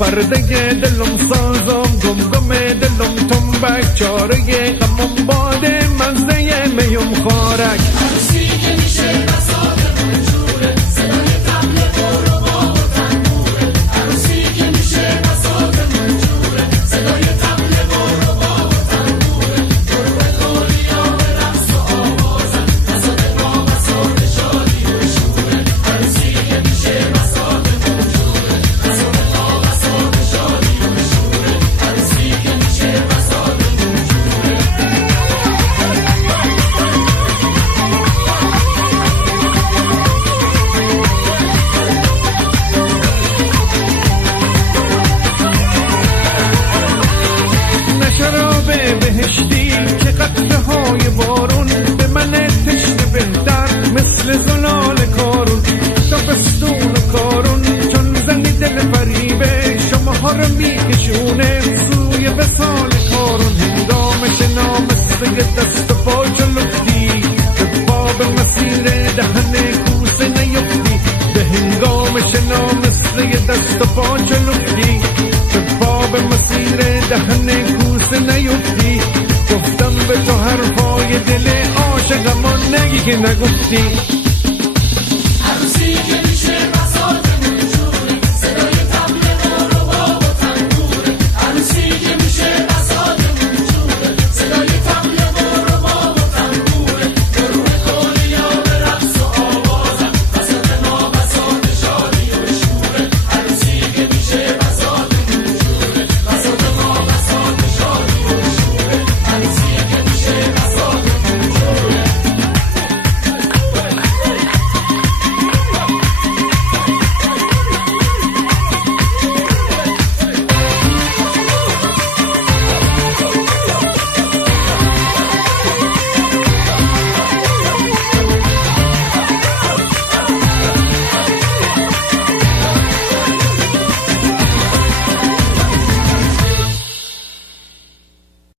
پرده دلم سازم، گم دلم تنبک، چاره غمم باده مزه میم خارک. عروسی که میشه بساط منجوره، صدای طبل قور و باد و تنبوره. عروسی که میشه بساط منجوره، صدای طبل قور و باد و تنبوره. گروه کلیا به رقص و آوازن، بساط ما بساط شادی و شوره. عروسی که میشه بساط منجوره، بساط ما بساط شادی و شوره. عروسی که میشه بساط منجوره. شراب بهشتی که قطره های بارون به من تشنه بهتر مثل زلال کارون. تابستون کارون چون زنی دل فریبه، شما ها رو میکشونه سوی وصال کارون. هنگام شنا مثل دست و پا جلوتی، به باب مسیر دهن کوسه نیفتی. به هنگام شنا مثل دست و پا جلوتی، به باب مسیر دهن کوسه نیفتی. گفتم به تو حرفای دل عاشقم و نگی که نگفتی. عروسی که